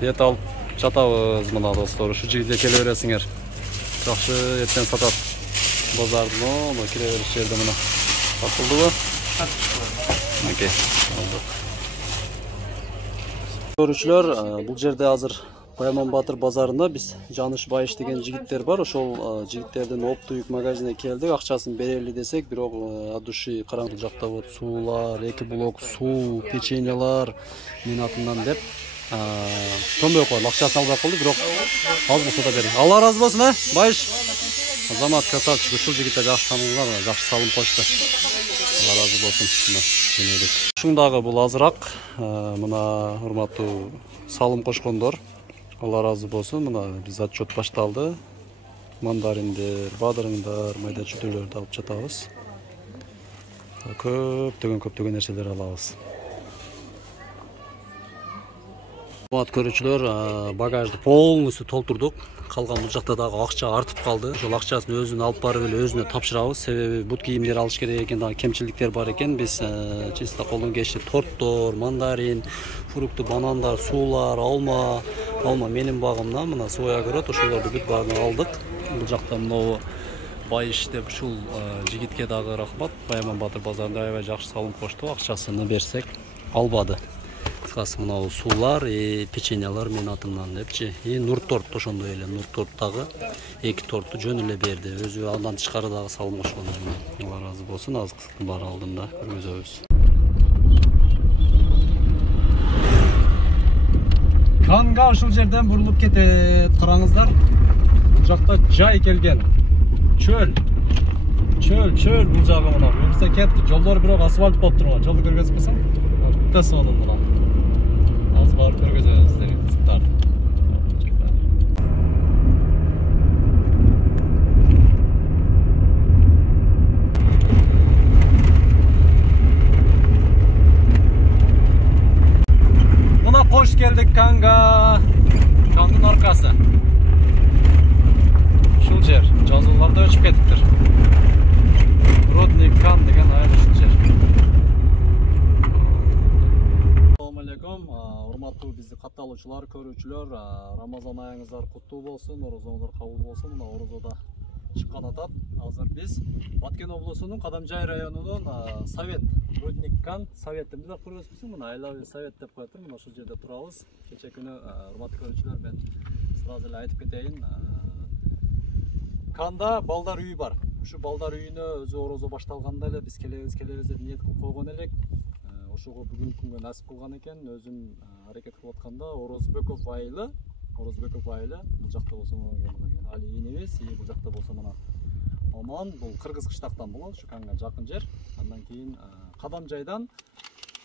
Ет алып жатабыз мына достор. Ушу жерге келе бересиңер. Жакшы еттен сатат. Базардын оңо кире бериш жерде мына. Тартылдыбы? Окей. Алдык. Көрүүчүлөр, бул жерде азыр Байаман Батыр базарында биз Жаныш Байыш деген жигиттер бар. Ошол жигиттердин оптовик магазине келдик. Акчасын берели десек, бирок от души караңгы жакта вот суулар, 2 блок суу, печеньелар менин атымдан деп Томбой коюп акчасын албай калды, бирок аз болсо да берди. Алла разы болсун, Байыш. Азамат красавчик, ушул жигитте жакшы таанылган, жакшы салым кошту. Алла разы болсун. Мына жөнөдүк. Ушундагы бул азыраак, мына урматтуу салым кошкондор. Алла разы болсун. Мына биз отчет башталды. Мандариндер, бадырыңдар, майда чүйдөлөрдү алып жатабыз. Көптөгөн нерселер алабыз. Урматтуу көрүүчүлөр, багажды полностью толтурдук. Калган бул жакта дагы акча артып калды. Ошол акчасын өзүнө алып барып эле өзүнө тапшырабыз. Себеби бут кийимдер алыш керек экен, дагы кемчиликтер бар экен. Биз чисто колдон келишип торттор, мандарин, фрукты, банандар, суулар, алма менин багымда мына свой огород, ошолорду бүт баарын алдык. Бул жакта мына Байыш деп ушул жигитке дагы рахмат. Байаман Батыр базарында аябай жакшы салым кошту. Акчасын берсек албады. Кыскасы мына суулар, печеньялар менин атымдан депчи. Нур торт ошондой эле, Нур торт дагы 2 торту жөн эле берди. Өзү андан тышкары дагы салым кошкон. Алла разы болсун, азыктын баары алдында көргөзөбүз. Канга ушул жерден бурулуп кетет. Караңыздар. Бул жакта жай келген. Чөл бул жагы мына. Буюрса кетти. Жолдор бирок асфальт болуп турган. Жолду көргөзүп койсоң. Бүттө сонун мына. Az barıp görgözüyoruz sizleri. Start. Buna hoş geldik Kanga. Kangın arkası. Şul yer. Жазууларда өчүп кетиптир. Родник Кан деген айыл ушул жер. Урматтуу бизди катталуучулар, көрүүчүлөр, Рамазан айыңыздар куттуу болсун, орозоңуздар кабыл болсун. Мына орозодо чыккан атат. Азыр биз Баткен облусунун Кадамжай районунун Совет Рудник Кан Советин биз көрөсүзбүз. Мына айлабы Совет деп коет. Мына ушул жерде турабыз. Кече күнү урматтуу көрүүчүлөр, мен сразу эле айтып кетейин. Канда балдар үйү бар. Ушу балдар үйүнө өзү орозо башталганда эле биз келебиз деп ниет кылып койгон элек. Ошого бүгүнкү күнгө насип кылган экен. Өзүм аракет кылып атканда Орозбеков айылы, бул жакта болсо али энебиз, бул жакта болсо мына Оман, бул Кыргыз кыштактан болот, ушу Канга жакын жер. Андан кийин Кадамжайдан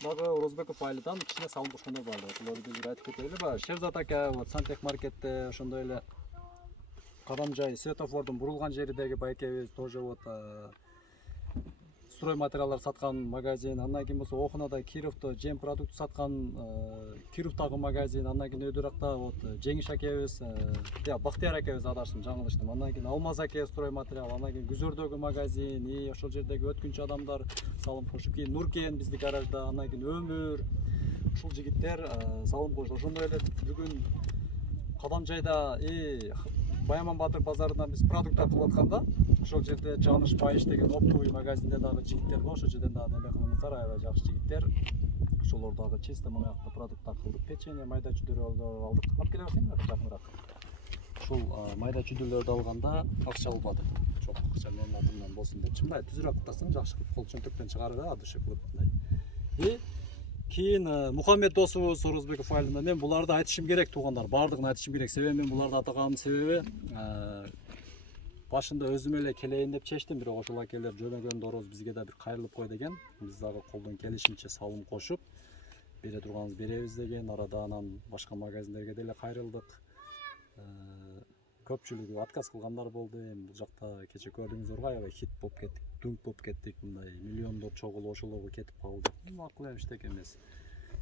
дагы Орозбеков айылдан кичине салым кошкондор бар. Буларды бир айтып кетели ба. Шерзат ака вот Сантех маркетте ошондой эле Кадамжай светофордун бурулган жеридеги байкебиз тоже вот строй материалдар саткан магазин, андан кийин болсо Охунада Кировдо жем продукт саткан Кировдагы магазин, андан кийин өйдөракта вот Жеңиш акебиз, Бактияр акебиз адаштым, жаңылыштым. Андан кийин Алмаз аке строй материал, андан кийин Күзөрдөгү магазин, ошол жердеги өткүнчү адамдар салым кошуп, кийин Нуркен биздин гаражда, андан кийин Өмүр, ушул жигиттер салым кошту. Ошондой эле бүгүн Кадамжайда Байаман Батыр базарынан биз продукттар кылып атканда, ошол жерде Жаныш Байыш деген оптовый магазинде дагы жигиттер бар. Ошол жерден дагы неме кылыңыздар, аябай жакшы жигиттер. Ошолор дагы чисто мына жакта продукттар кылдык. Печенье, майда чүйдөлөрдү алдык. Алып келе берсеңер, жакыныраак. Ушул майда чүйдөлөрдү алганда акча албады. Жок, акча менин атымдан болсун деп. Мындай түзүрөөк кылсаң жакшы кылып кол чөнтөктөн чыгарып от души кылып мындай. Кийин Мухаммед досубуз Орозбеков айылында, мен буларды айтышым керек туугандар, баардыгын айтышым керек. Себеби мен буларды атаганымдын себеби башында өзүм эле келейин деп чечтим, бирок ошол акелер жөнөгөндө ороз бизге да бир кайрылып кой деген. Биз дагы колдон келишинче салым кошуп бере турганыбыз беребиз деген. Арада анан башка магазиндерге деле кайрылдык. көпчүлүгү отказ кылгандар болду. Эми бул жакта кече көрдүңүздөр го аябай хит болуп кеттик, дүңк болуп кеттик, мындай миллиондор чогулуп ошолорго кетип калды. Макул эштеке эмес.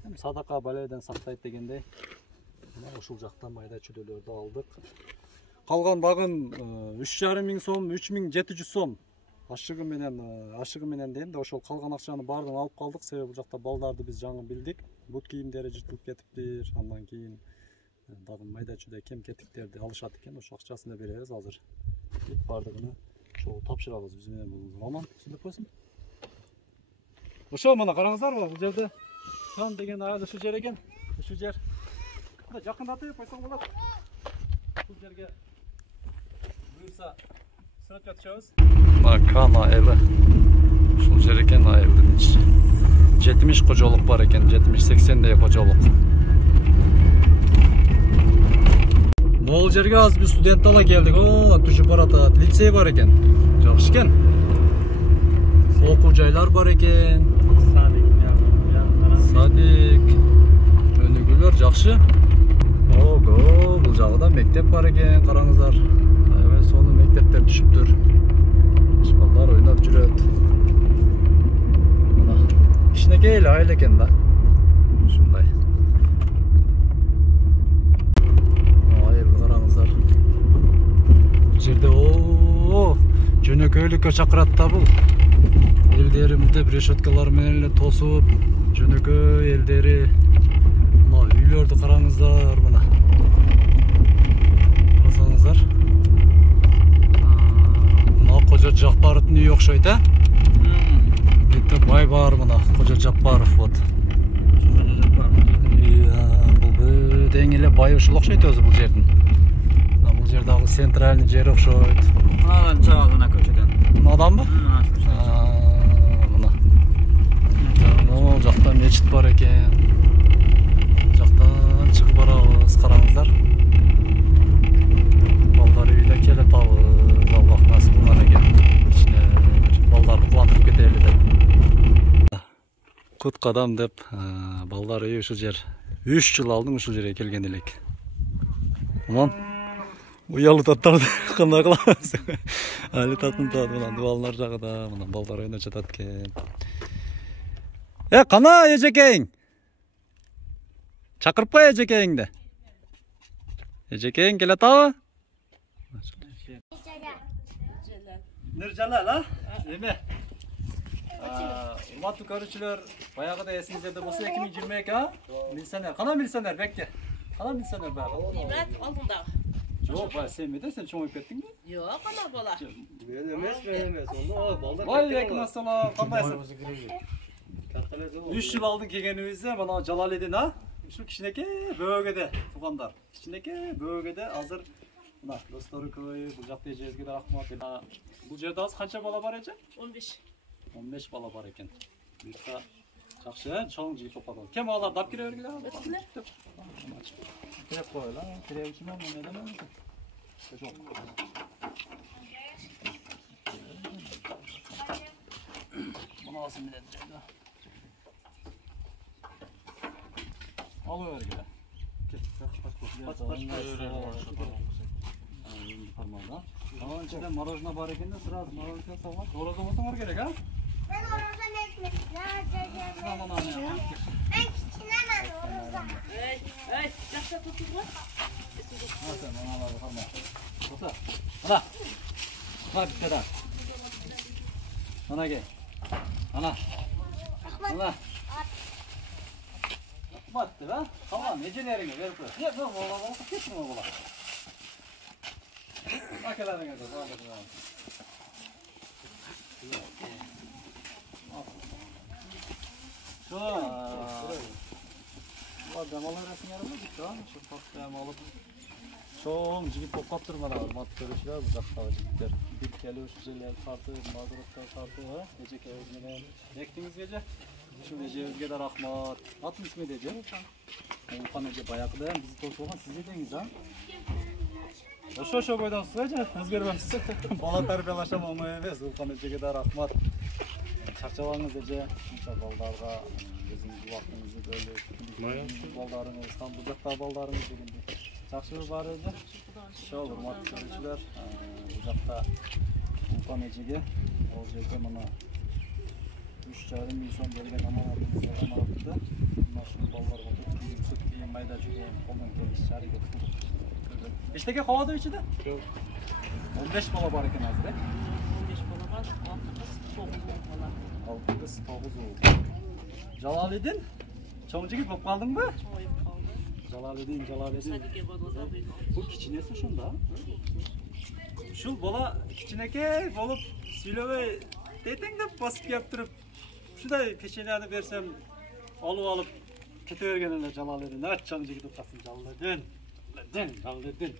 Эми садака балайдан сактайт дегендей. Мына ушул жактан майда чүдөлөрдү алдык. Калган багын 3,5 миң сом, 3700 сом. Ашыгы менен дейм да ошол калган акчаны баардыгын алып калдык. Себеби бул жакта балдарды биз жаңы билдик. Бут кийимдери жыртылып кетиптир. Андан кийин дагы майда чүйдө кем кетиктерди алышат экен. Ошо акчасын да беребиз азыр. Баардыгын ошол тапшырабыз биз менен болуңуз. Аман, түшүнүп койсун. Ошо мына караңыздарбы, бул жерде Хан деген айыл ушу жер экен. Ушу жер. Мына жакындатып койсоң болот. Бул жерге буюрса сырат чабыз. Мына Кан айылы. Ушул жер экен айылдын ичи. 70 кожолук бар экен, 70-80дей кожолук. Бул жерге азыр биз студент ала келдик. О, түшүп баратат. Лицей бар экен. Жакшы экен. Окуу жайлар бар экен. Садик. Өнүгүүлөр жакшы. Ого, бул жагында мектеп бар экен, караңыздар. Аябай сонун мектептер түшүптүр. Балдар ойноп жүрөт. Мына кичинекей эле айыл экен да. Ушундай. Айыл караңыздар. Бул жерде жөнөкөйлүккө чакырат да бул. Элдеримди решеткалар менен эле тосуп, жөнөкөй элдери. Мына үйлөрдү караңыздар, мына. Карасаңыздар. Мына Кожо Жапаровдун үйү окшойт, а? Бетте бай бар мына, Кожо Жапаров вот. Бул дең эле бай ушул окшойт өзү бул жердин. Мына бул жер дагы центральный жер окшойт. Анан чагына көчөдөн. Мынадамбы? Мына. Могул жакта мечит бар экен. Жактан чыгып барабыз, караңыздар. Балдар үйүнө келип алабыз, Аллах насип кылган экен. Ичине балдарды кубандырып кетели деп. Кут кадам деп балдар үйү ушул жер. 3 жыл алдың ушул жерге келген элек. Аман. Уялы таттарды кандай кылабыз? Али татынтат, мына дубалдар жагыда, мына балдар ойноп жатат экен. Кана эжекең? Чакырып кой эжекеңди. Эжекең келе атабы? Нуржалал, а? Эме? Урматтуу көрүүчүлөр, баягыда эсиңиздерде болсо 2022, а? Милиционер, кана милиционер бекке? Кана милиционер баягы? Имрат алдындагы. Жок, бая сен эмеде, сен чоңоюп кеттиңби? Жок, ана бала. Мен эмес. Ондо балдар. Алейкум ассалам, кандайсың? 3 жыл алдын келгенибизде мына Жалалидин, а? Ушул кичинекей бөөгөдө туугандар. Кичинекей бөөгөдө азыр мына достору көбөйүп, бул жакта эжебизге да рахмат. Бул жерде азыр канча бала бар эже? 15. 15 бала бар экен. Буюрса жакшы, чоң жигит болуп калды. Кем балаларды алып кире бергиле. Киреп коелу, кире үчүн эмне демек? Жок. Мунасын менен жайда. Алып бергиле. Анан içinde мороженое бар экен да, сразу мороженое салган. Ораза болсоңор керек, а? Ben orazan ekmek. Ben kiçinemem orazan. Ey, jaksa tutulma. Nasıl, manaları kalma. Otur. Ana. Ana bitti da. Ana gel. Ana. Ana. Battı be. Tamam, necelerine ver koy. Ye, bu oğlan ketme oğlan. Akalarına da bağlı. Şu. Bu damalar resimleri mi gitti ha? Şu patlayan alıp. Çoğun jigit болып калыптыр мына урматтуу көрүүчүлөр, бул жактагы жигиттер бир келип ушул жерлерди тартып, мазураттар тартып, эжекебиз менен бектиңизге же. Ушул эжебизге да рахмат. Атыңыз эмне эже? Улкан эже баягыда эми бизди тосуп алган сиз эдеңиз, а? Ошо бойдонсуз эже, өзгөрбөңүз. Бала тарбиялашам оңой эмес, Улкан эжеге да рахмат. Чарчабаңыз эже, ушул балдарга өзүңүздүн убактыңызды бөлүп, балдарыңыз, бул жактагы балдарыңыз дегенде. Жакшыбы бар эже? Şol, hurmatlı görüşürler. Bu jakta Ulpan Ece'ge, o жерде мына 3,5 миң сом берген аманатымызга аманатты. Мына ушул балдарга көтүрүп сүт кийим майда жүргөн колдон келиши аракет кылдык. Эчтеке кабады ичиде? 15 бала бар экен азыр, 15 бала бар, 6 кыз, 9 бала. 6 кыз, 9 уул. Жалалидин, чоң жигит болуп калдыңбы? Чоңоюп калды. Жалалидин. Садике балада бүй. Бул кичинеси ошондо. Ушул бала кичинекей болуп сүйлөбөй детеңдеп басып келип туруп, ушундай печеньени берсем алып кете берген эле Жалалидин. Чоң жигит укасың Жалалидин. Жалалидин.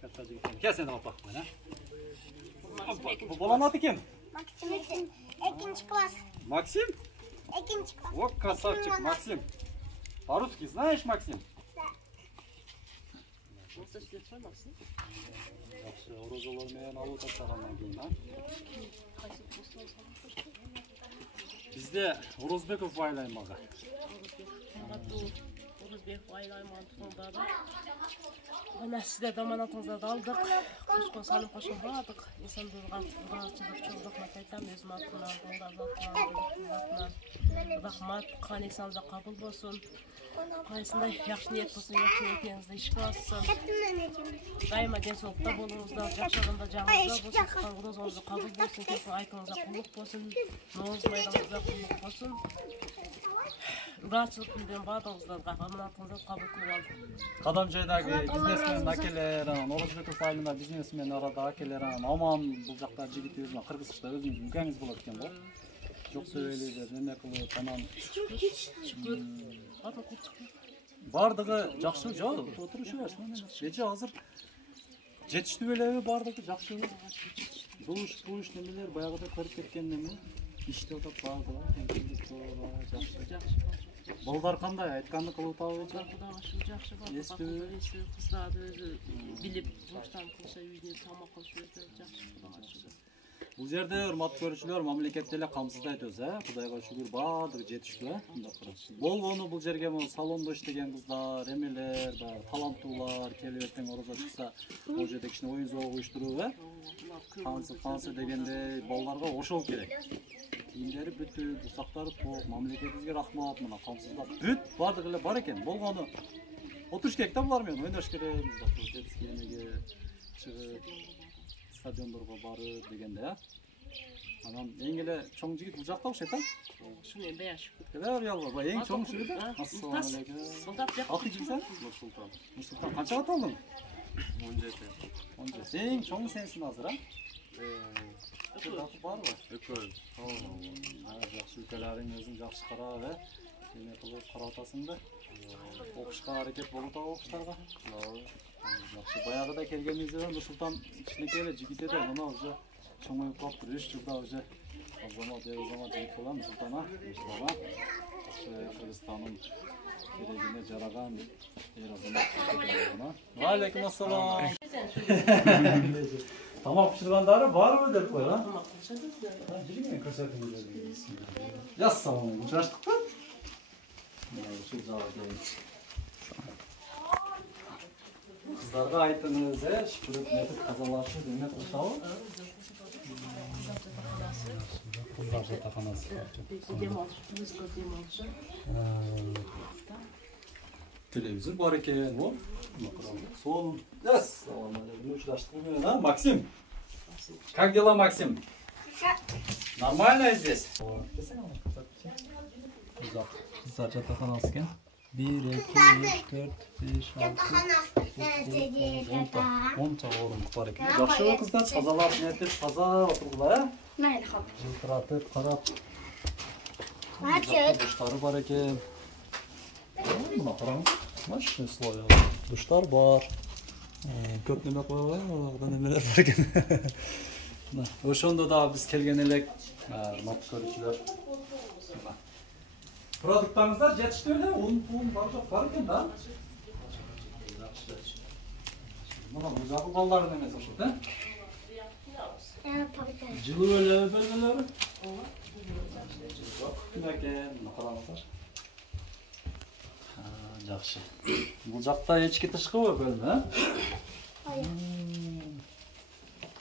Катта жигит. Кел сени алып бакмын, Бу баланын аты ким? Максим экинчи класс. Максим? Экинчи класс. О, красавчик, Максим. По-русски знаешь, Максим? Осы сөйлеп қоймақсың? Жақсы, орозолор менен алып тастагандан кийин, Қайсы болсын? Бизде Орозбеков байлайм ага. Орозбеков байлайман тұтындады. Мына сіздерді аманатыңыздарды алдық. Қошқын салым қошқын бардық. Инсан болған құдашылық чоғдықмат айтам. Өзім атынан, рахмат, қан есаңызда қабыл болсын. Қайсындай яқшы ниет болсын, яқшы ниетіңізді ішкі ассын. Дайыма денсаулықта болуыңызда, жақсы адамда жағыңызда болсын, қағырыңызды қабыл болсын, кесін айтыңызда құлық болсын, ноғыз майдаңызда құлық болсын. Ұрашылық күнден бардыңыздарға аманатыңызды қабыл қылып алдым. Кадам жайдагы бизнесмен акелерин, Орозбеков айылында бизнесмен арада акелерин аман бул жакта жигит өзүнө кыргызча өзүңүздүн үкөңүз болот экен го. Жок сөйлөйбү, неме кылып анан Шүкір. бардыгы жакшы жок, отурушу берсин. Эже азыр жетиштүү элеби бардыгы жакшы. Душ немелер баягыда көрүп кеткен неме. İşte da bağlı, жақсы. Балдар қандай? Айтқанды қылып табып жатыр. Құдаға шүкір жақсы бар. Естіп қыздарды өзі біліп, жұмыстан қылса үйіне тамақ қылса өзі жақсы құдаға шүкір. Бұл жерде урматтуу көрүүчүлөр мамлекетте эле камсыздайт өзү, Кудайга шүгүр баардыгы жетиштүү, болгону бул жерге салондо иштеген кыздар, эмелер, таланттуулар келип эртең орозо чыкса, бул жерде кичине оюн зоого уюштуруу, кансы дегендей балдарга ошол керек. Кийимдери бүтүп, усактары тоқ, мамлекетибизге рахмат, мына камсыздап бүт баардыгы эле бар экен. Болгону отуруш керек да булар менен ойнош керек, детский эмеге чыгып, стадиондорго барып дегенде, Анан эң эле чоң жигит бул жакта окшойт, Шумен бая шүкүр. Келер ялба, эң чоң жигит. Ассалам алейкум. Солдат жак. Аты кимсен? Нурсултан. Нурсултан канчага толдуң? 17. 17. Эң чоң сенсиң азыр, Аты барбы? Экөө. Жакшы өлкөлөрүң өзүң жакшы карап, эме кылып карап атасың да. Окушка аракет болуп атабы окуштарга? Жакшы. Баягыда келгенибизде Нурсултан кичинекей эле жигит эди, мына уже чоңоюп калыптыр, 3 жылда уже азамат жигит болгон Нурсултан, Кыргызстандын керегине жараган эр азамат. Алейкум ассалам. Тамак пиширгандары барбы деп кой, Тамақ қылса да. Жүргөн көрсөтүңүз. Яссалам, учураштыкпы? Ушул жагы. Кыздарга айтыңыз, шүкүрөт нетип тазалашып, эме кылышабы? Кыздар жатаканасы. Телевизор бар экен, о. Сон. Ассалам алейкум. Учураштык менен, Максим? Как дела, Максим? Нормально здесь? Кыздар жатаканасы экен. 1, 2, 3, 4, 5, 6, 10 орындық бар екен. Жақшы қыздар, тазалап, нетіп, таза отырғылар, жылтыратып, қарап. Душтары бар екен. Мына қараңыз, машин условия. Душтар бар. Көп неме қойғай, оғда немелер бар екен. Ошондо да біз келген елек, мат көрүүчүлөр. Продуктарыңыздар жетиштүү эле, un бар жок бар экен да. Мына бул жагы балдардын эмес ошо, Жылуу эле бөлмөлөрү. Ким экен, мына караңыздар. Жакшы. Бул жакта эчки тышкыбы бөлмө, Mana.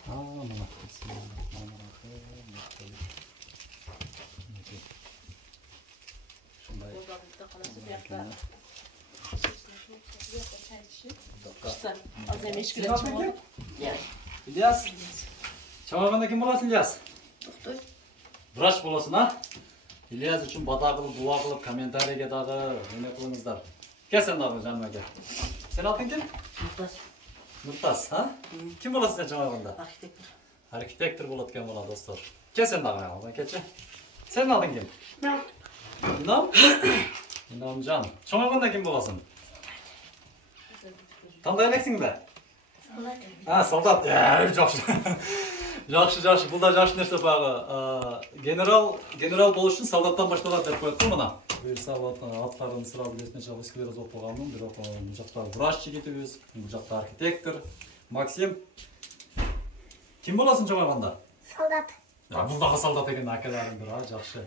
Bismillahirrahmanirrahim. Şunday. Az emeşkile çıkmadı. İlyas. Çamağında kim bolasın İlyas? Doktor. Vraç bolasın ha? İlyas için bada kılıp, dua kılıp, kommentariye dağı, ne kılınızlar. Gel sen dağı canıma gel. Sen adın kim? Doktor. Nurtas ha? Kim bolasın sen çamağında? Arhitektör. Arkitektor bolatken bola dostlar. Gel sen dağı yanıma keçe. Senin adın kim? İnam? İnamcan. Çamağında kim bolasın? Tandayaleksin be? Ha, soldat. Ya, жақсы. Жақсы. Бұл да жақсы нәрсе бағы. Генерал болу үшін солдаттан башталады деп қойды мына. Бұйырса аттарын сұрап білесіне жағы склероз болып қалғанмын. Бірақ бұл жақта врач жігітіміз, бұл жақта архитектор. Максим. Кім боласың жоғайғанда? Солдат. Бұл дағы солдат екен әкелеріңдір, жақсы.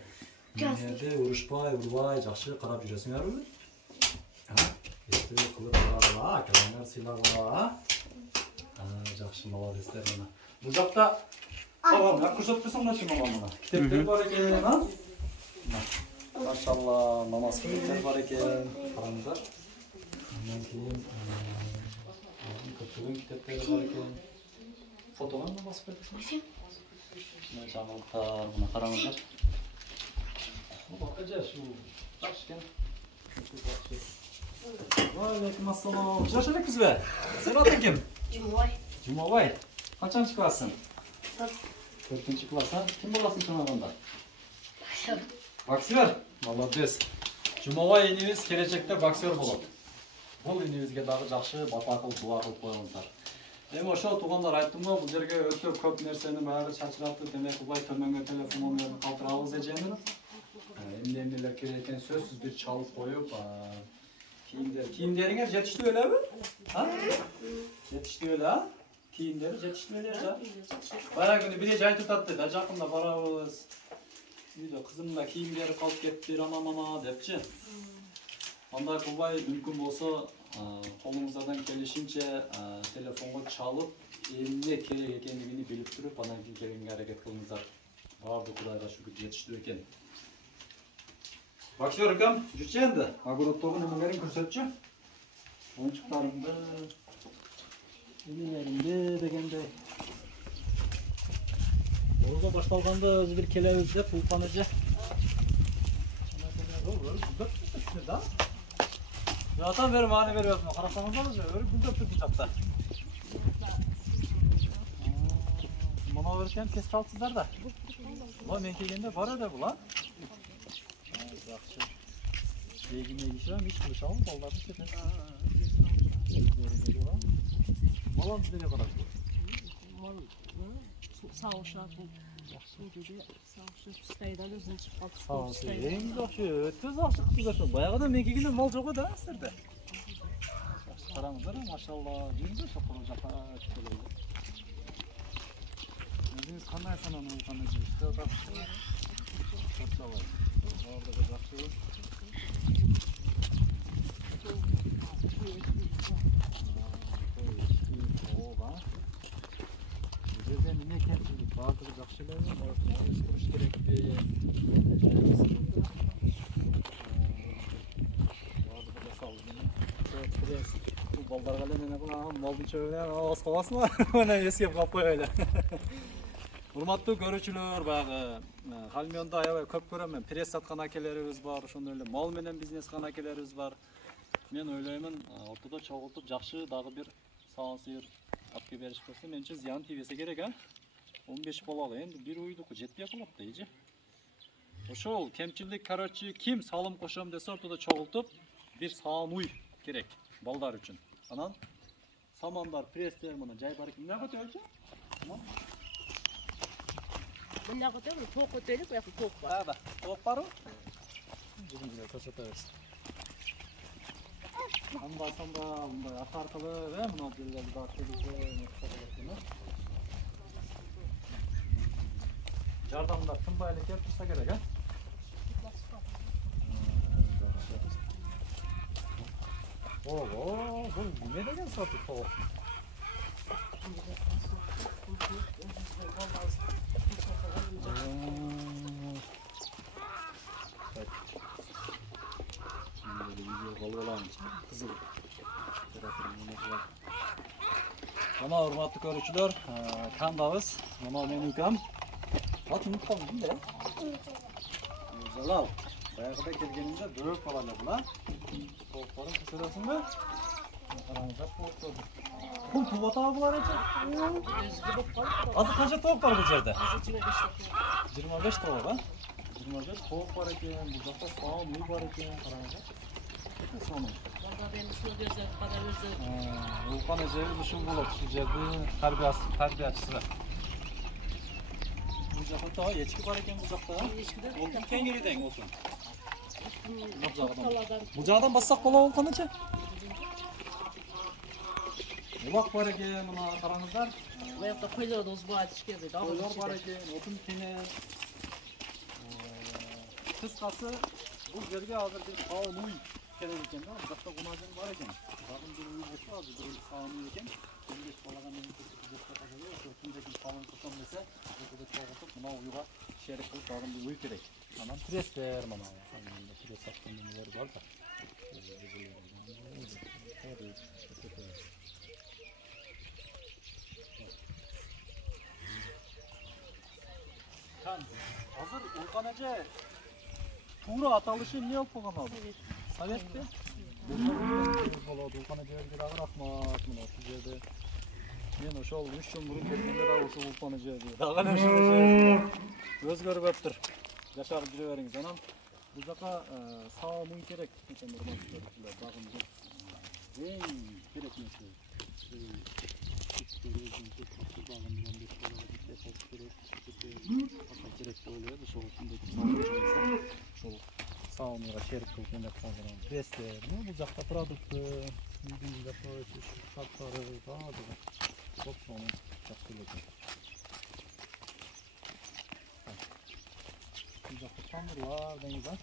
Менерде ұрышпай, ұрбай, жақсы қарап жүресің әрі? Естіп қылып қарағыла, әкелеріңдер сыйлағыла. Жақсы, молодецтер мына. Бұл жақта ағам, көрсетпесің мына чем ағам мына. Кітептер бар екен, а? Машалла, намаз кітептер бар екен. Қараңыздар. Онан кейін көптеген кітептер бар екен. Фотоға мына басып бердіңіз? Мына жаңалықтар, мына қараңыздар. Жақсы екен. Алейкум ассалам. Жаш елекпіз бе? Сен атың кім? Cumhurbaşkanı. Cumabay. Kaçıncı klassın? 4. klass ha? Kim bolasın çanağında? Boksör. Молодец. Cumabay inimiz gelecekte boksör болады. Бұл инибизге дагы жакшы бата кылып, дуа кылып коюңуздар. Эми ошо туугандар айттым го, бул жерге өтө көп нерсени баягы чачыратты, демек кылбай төмөнгө телефон номерин калтырабыз эженин. Эмнелер керек экен сөзсүз бир чалып коюп, кийимдериңер жетиштүү элеби? Жетиштүү эле, а? Кийимдери жетиштүү эле да? Баягы күнү биреж айтып атты да, жакында барабыз. Үйдө кызымда кийимдери калып кетти, ана депчи. Анда кылбай мүмкүн болсо, колуңуздардан келишинче телефонго чалып, эмне керек экендигин билип туруп, анан кийин келгенге аракет кылыңыздар. Баарды Кудайга шүгүр жетиштүү экен. Боксер экем, жүрчү энди. Огороддогу немелерин көрсөтчү. Оюнчуктарымды, эмелеримди дегенде. Ойго башталганда өзү бир келебиз деп Улпан эже. Да? Атам бери мани берип атам. Карасаңыздарчы, өрүп күндөп туруп жатты. Мына өркен тез алсыздар да. Ой, мен келгенде бар эле бул, а? Жакшы. Эгине кишем, иш кылышабыз, балдарды кетет. Балам силерге карап. Savaşatın. Şimdi savaşat staydan özün çıkıp kaldı. Savaşı. En yaxşı, ötüz yaxşı kızlar. Bayağı da men kelgende mal жоқ еді, сіздерде. Қараңыздар, машалла, дейміз бе, шоқыр жаққа çıkıyor. Өзіңіз қандай сананы қандай жүрсіз? Жақсы. Жақсы бар. Orada da жақсы. Жерден не кемшілік, барлығы жақсы елені, орыс құрыш керек пе? Барлығы да салы дене. Пресс, бұл балдарға ленене қылаған, малдың чөбіне ауыз қаласын ба? Оны ескеп қалып қой өйлі. Урматтуу көрүүчүлөр, баягы Халмиондо аябай көп көрөм мен. Пресс саткан акелерибиз бар, ошондой эле мал менен бизнес кылган акелерибиз бар. Мен ойлоймун, ортодо чогултуп жакшы дагы бир саан сыйыр апке бериш болсо, менче зыян тийбесе керек, а? 15 балалы, энди бир уйдуку жетпей калат да, эже. Ошол кемчилик, короче, ким салым кошом десе, ортодо чогултуп бир саан уй керек балдар үчүн. Анан самандар, пресстер мына жай бар экен. Эмне көтөрчү? Bunlar kadar mı? Tok ötelik veya tok var. Evet, tok var mı? Cümle koşuyoruz. Anda bunda arkalı ve bunu dilleri de arkalıklı yardımda tımbayla yapırsa gerek ha? Oo, bu ne degen satı tok? Mana hurmatli ko'ruvchilar, kandamiz. Mana men ukam. Otni qoldim da. Jalal. Bayaqida kelganimda bo'p qoladi bular. Qo'rqorim ko'rasizmi? Qaranglar qo'rqdi. Kun tuvata bular echa. Hozir qancha tovuq bor bu yerda? 25 tovuq, ha? 25 tovuq bor ekan, bu yoqda sog'li bor ekan, qaranglar. Sonu. Ulkan Ece'yi düşün bulup, şu yerdə tərbiyəçisi. Bu yoqda da yetki var ekan bu yoqda. Olkan yerdən olsun. Bu yoqdan bassak bola Ulkan Ece. Ulaq var ekan, buna qarаңыздар. Bu yoqda qo'ylar da uzbaydı işkedi. Qo'ylar var ekan, otun tene. Qısqası bu yerga hozir bir qonun kerak ekan da, bu yoqda qo'najin bor ekan. Bag'im bir uy bo'lsa, hozir bir qonun ekan. Bunga qolgandan keyin yo'qqa qoladi. Shundaki qonun qilsam desa, burada to'g'ritib, buna uyga sherik qilib bag'im bir uy kerak. Mana presler mana. Mana pres satgan nimalar bor da. Kan, hozir Ulkan Ece Tuğra atalışı ne yapalım abi? Sovet'te. Ulkan Ece'ye bir rahmat mı şu yerde. Men o'sha 3 yil burun kelganda da o'sha Ulkan Ece deydi. Dag'an o'sha o'zgarib o'tdir. Yasharib yuraveringiz anam. Bu yoqqa sog'om uy kerak ekan hurmatli bag'imga. Eng kerak narsa. Sağımıra şerik kılken de kazanalım. Besler, bu uzakta produktu, bilgiyle koyucu, şartları, daha da çok sonu yaptırılacak. Uzakta tanrı var, deniz var.